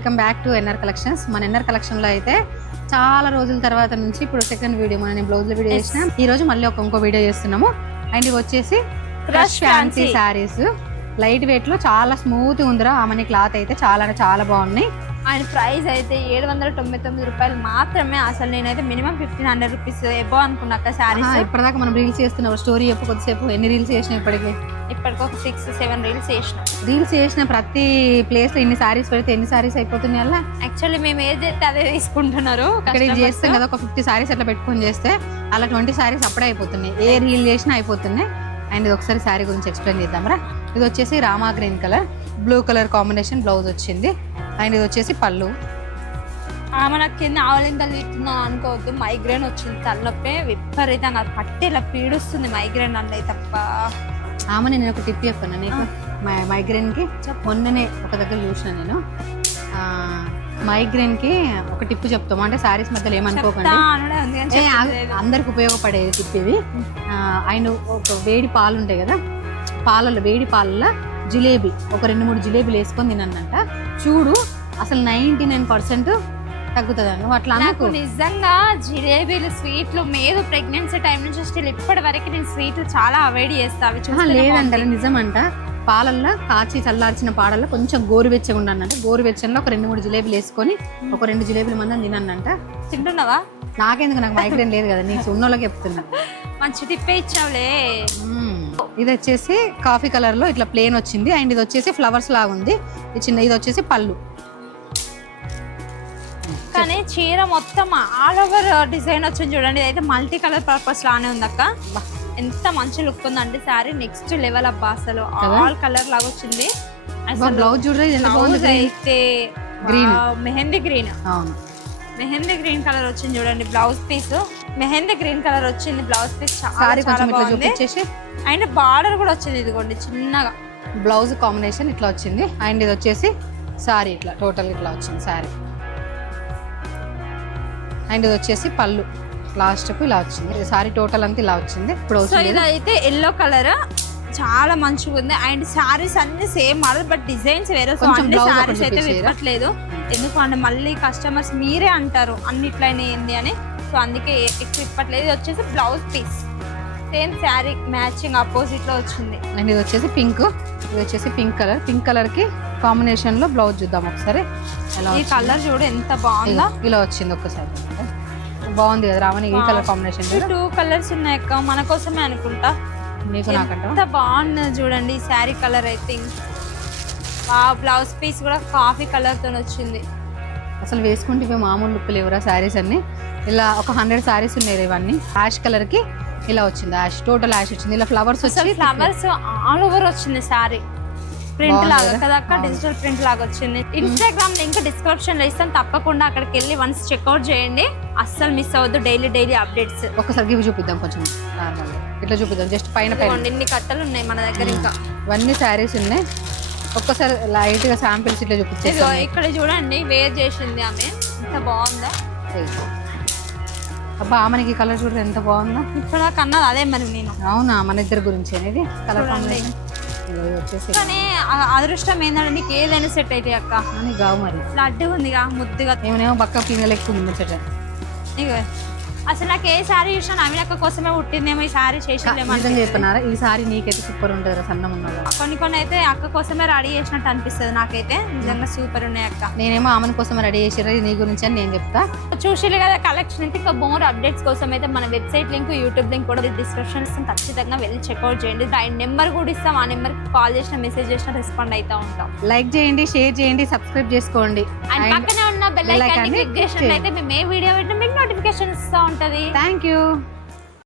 Welcome back to NR collections. మన NR కలెక్షన్లో అయితే చాలా రోజుల తర్వాత నుంచి ఇప్పుడు సెకండ్ వీడియో మన నేను బ్లౌజ్ వీడియో Yes. చేసిన. ఈ రోజు మళ్ళీ ఒక ఇంకో వీడియో చేస్తున్నాము. అండ్ ఇవి వచ్చేసి క్రష్ ఫ్యాన్సీ. శారీస్ లైట్ వెయిట్లో చాలా స్మూత్ ఉందిరా. ఆమెని క్లాత్ అయితే చాలా చాలా బాగున్నాయి. ఆయన ప్రైస్ అయితే ఏడు వందల తొంభై తొమ్మిది రూపాయలు మాత్రమే. అసలు నేనైతే minimum fifteen hundred rupees above అనుకున్నాక saris. ఆహా, ఇప్పటిదాకా మనం రీల్స్ చేస్తున్నాం స్టోరీ చెప్పు కొద్దిసేపు. ఎన్ని రీల్స్ చేసినా ఇప్పటికి? ఇప్పటికి ఒక సిక్స్ సెవెన్ రీల్స్ చేసిన. రీల్స్ చేసిన ప్రతి ప్లేస్లో ఇన్ని సారీస్ పెడితే ఎన్ని సారీస్ అయిపోతున్నాయి అలా? యాక్చువల్లీ మేము ఏది చేస్తే అదే తీసుకుంటున్నారు. ఇక్కడ. చేస్తాం కదా ఒక ఫిఫ్టీ సారీస్ అట్లా పెట్టుకొని చేస్తే అలా ట్వంటీ సారీస్ అప్పుడే అయిపోతున్నాయి. ఏ రీల్ చేసినా అయిపోతున్నాయి. అండ్ ఇది ఒకసారి శారీ గురించి ఎక్స్ప్లెయిన్ చేద్దాంరా ఇది వచ్చేసి Rama green colour. Blue colour combination blouse వచ్చింది. అండ్ ఇది వచ్చేసి పళ్ళు. ఆమె నాకు కింద ఆవలింతలు తిట్టున్నాను అనుకోవద్దు మైగ్రేన్ వచ్చింది తలనొప్పి విపరీతంగా పట్టి ఇలా పీడుస్తుంది మైగ్రేన్ అన్నది తప్ప. ఆమె నేను ఒక టిప్ చెప్పాను నీకు. మై- మైగ్రేన్కి మొన్ననే ఒక దగ్గర చూసిన నేను. మైగ్రేన్కి ఒక టిప్ చెప్తాము. అంటే సారీస్ మధ్యలో ఏమనుకోకండి. అందరికి ఉపయోగపడే టిప్ ఇది. ఆయన ఒక వేడి పాలు ఉంటాయి కదా పాలలో వేడి పాలలో జిలేబీ ఒక రెండు మూడు జిలేబీలు వేసుకొని తినంట చూడు అసలు నైంటీ నైన్ పర్సెంట్ తగ్గుతుంది నువ్వు అట్లా నాకు నిజంగా జిలేబీలు స్వీట్లు మేదు ప్రెగ్నెన్సీ టైం నుంచి స్టిల్ ఇప్పటి వరకు నేను స్వీట్లు చాలా అవాయిడ్ చేస్తా. అవి చూస్తేనే లేదంట బాగుంది. నిజమంట. పాలల్లో కాచి చల్లార్చిన పాలల్లో కొంచెం గోరువెచ్చగా ఉండనంట గోరువెచ్చంలో ఒక రెండు మూడు జిలేబీలు వేసుకొని ఒక రెండు జిలేబీలు మందం తినన్నంట. తింటున్నావా? నాకెందుకు నాకు మైగ్రేన్ లేదు కదా నీకు ఉన్నోళ్ళకి చెప్తున్నా. మంచి టిప్పే ఇచ్చావులే. ఇది వచ్చేసి కాఫీ కలర్లో ఇట్లా ప్లేన్ వచ్చింది. అండ్ ఇది వచ్చేసి ఫ్లవర్స్ లాగా ఉంది. ఇది చిన్న ఇది వచ్చేసి పళ్ళు. కానీ చీర మొత్తం ఆల్ ఓవర్ డిజైన్ వచ్చింది చూడండి. ఇదైతే మల్టీ కలర్ పర్పస్ లానే ఉంది అక్క. ఎంత మంచి లుక్ ఉందంటే సారీ నెక్స్ట్ లెవెల్ అబ్బా అసలు? ఆల్ కలర్ లాగా వచ్చింది. Blouse green. అయితే mehndi green mehndi green colour వచ్చింది చూడండి. Blouse piece mehndi green colour వచ్చింది బ్లౌజ్ పీస్ చాలా సారీ కొంచెం ఇట్లా చూపించేసి. అండ్ బార్డర్ కూడా వచ్చింది ఇదిగోండి చిన్నగా. బ్లౌజ్ కాంబినేషన్ ఇట్లా వచ్చింది. అండ్ ఇది వచ్చేసి సారీ ఇట్లా టోటల్ ఇట్లా వచ్చింది సారీ అండ్ ఇది వచ్చేసి పళ్ళు లాస్ట్ ఇలా వచ్చింది. సారీ టోటల్ అంతా ఇలా వచ్చింది. ఇప్పుడు సో అయితే ఎల్లో కలర్ చాలా మంచిగా ఉంది. అండ్ సారీస్ అన్ని సేమ్ మోడల్ బట్ డిజైన్స్ వేరే. సారీస్ అయితే? విప్పట్లేదు. ఎందుకు అంటే మళ్ళీ కస్టమర్స్ మీరే అంటారు అన్ని ఇట్లనే ఏంది అని. సో అందుకే ఏ- ఎక్కువ ఇప్పట్లేదు. ఇది వచ్చేసి blouse piece. Same sari matching అపోజిట్లో వచ్చింది. అండ్ ఇది వచ్చేసి పింక్. ఇది వచ్చేసి పింక్ కలర్. పింక్ కలర్కి కాంబినేషన్లో బ్లౌజ్ చూద్దాం ఒకసారి. ఈ. కలర్ చూడు ఎంత బాగుందో. ఇలా వచ్చింది ఒక్కసారి. బాగుంది కదా రావణి? ఈ కలర్ కాంబినేషన్ టూ కలర్స్ ఉన్నాయి అక్క. మన కోసమే అనుకుంటా. నీకు నాకంట ఎంత బాగున్నది చూడండి ఈ శారీ కలర్ అయితే. ఆ బ్లౌజ్ పీస్ కూడా కాఫీ కలర్తో వచ్చింది. అసలు వేసుకుంటే ఇవి మామూలు లుక్ లేవురా శారీస్ అన్ని. ఇలా ఒక హండ్రెడ్ శారీస్ ఉన్నాయి ఇవన్నీ. యాష్ కలర్కి ఇలా వచ్చింది యాష్ టోటల్ యాష్ వచ్చింది. ఇలా ఫ్లవర్స్ వచ్చి ఫ్లవర్స్ ఆల్ ఓవర్ వచ్చింది సారీ ప్రింట్ లాగా కదా? అక్క. డిజిటల్ ప్రింట్ లాగా వచ్చింది. ఇన్స్టాగ్రామ్ లింక్ డిస్క్రిప్షన్లో ఇస్తాను తప్పకుండా అక్కడికి వెళ్ళి వన్స్ చెక్అవుట్ చేయండి. అస్సలు మిస్ అవ్వద్దు. డైలీ డైలీ అప్డేట్స్ ఒకసారి గివి చూపిద్దాం కొంచెం. నార్మల్ ఇట్లా చూపిద్దాం. జస్ట్ పైన పైన. ఇన్ని కట్టలు ఉన్నాయి మన దగ్గర ఇంకా. ఇవన్నీ శారీస్ ఉన్నాయి. ఒక్కసారి లైట్గా శాంపిల్స్ ఇట్లా చూపించేస్తాను ఇక్కడ చూడండి వేర్ చేసింది ఆమె. ఎంత బాగుందా? అబ్బా మనకి కలర్ చూడరు ఎంత బాగుందో? ఇక్కడ కన్నది అదే మరి నేను. అవునా? మన ఇద్దరి గురించి అనేది కలర్ చూడండి. కాంబినేషన్ ఇది వచ్చేసి. కానీ అదృష్టం ఏంటంటే నీకు ఏదైనా సెట్ అయితే అక్క. అని గావు మరి. లడ్డు ఉందిగా ముద్దుగా. ఏమనేమో బక్క పింగల్ ఎక్కువ ఉంది ముచ్చట అసలు నాకు ఏ శారీ చూసినా నవీన్ అక్క కోసమే పుట్టిందేమో ఈ శారీ చేసిందేమో నిజం ఈ సారీ నీకైతే సూపర్ ఉంటుంది సన్నం ఉన్నదా? కొన్ని కొన్ని అయితే అక్క కోసమే రెడీ చేసినట్టు అనిపిస్తుంది నాకైతే. నిజంగా సూపర్ ఉన్నాయి అక్క. నేనేమో ఆమెను కోసం రెడీ చేసిర్రా ఇది నీ గురించి అని నేను చెప్తా. చూసిరు కదా కలెక్షన్ అయితే ఇంకా మోర్ అప్డేట్స్ కోసం అయితే మన వెబ్సైట్ లింక్ యూట్యూబ్ లింక్ కూడా డిస్క్రిప్షన్ ఖచ్చితంగా వెళ్ళి చెక్అవుట్ చేయండి. దాని నెంబర్ కూడా ఇస్తాం ఆ నెంబర్కి కాల్ చేసిన మెసేజ్ చేసిన రెస్పాండ్ అవుతా ఉంటాం. లైక్ చేయండి షేర్ చేయండి సబ్స్క్రైబ్ చేసుకోండి. అండ్ పక్కనే ఉన్న బెల్ ఐకాన్ క్లిక్ చేసినట్లయితే మేము ఏ వీడియో పెట్టినా మీకు నోటిఫికేషన్ ఇస్తూ ఉంటది. Thank you